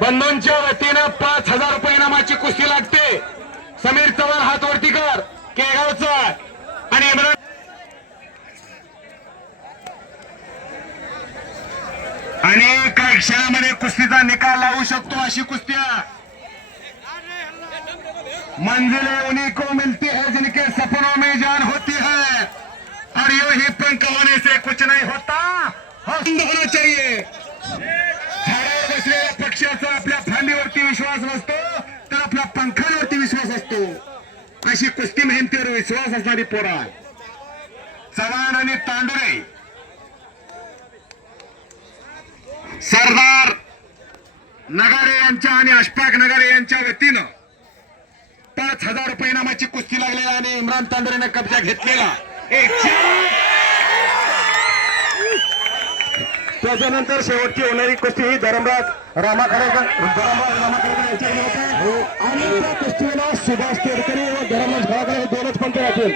बंधूंच्या वतीनं पाच हजार रुपये इनामाची कुस्ती लागते. समीर चव्हाण हात वरती कर. केगावचा आणि इम्रान आणि काही क्षणामध्ये कुस्तीचा निकाल लावू शकतो अशी कुस्त्या मंजिले उन्हीं को मिलती है जिनके सपनों में जान होती है. और यूं ही पंख होने से कुछ नहीं होता। होना चाहिए। विश्वास नसतो तर आपल्या पंखांवरती विश्वास असतो. अशी कुस्ती मेहनतीवर विश्वास असणारी पोरा चव्हाण आणि तांडुरे सरदार नगारे यांच्या आणि अशफाक नगारे यांच्या वतीनं पाच हजार रुपये इनामाची कुस्ती लागलेला आणि इम्रान तांडुरेनं कब्जा घेतलेला. एक त्याच्यानंतर शेवटची होणारी कुस्ती ही धरमराज रामाखरेकर धरमराज रामाखरेकर यांच्या हो, आणि त्या कुस्तीला सुभाष केरकरी व धरमराज घराकडे दोनच पंच राहतील.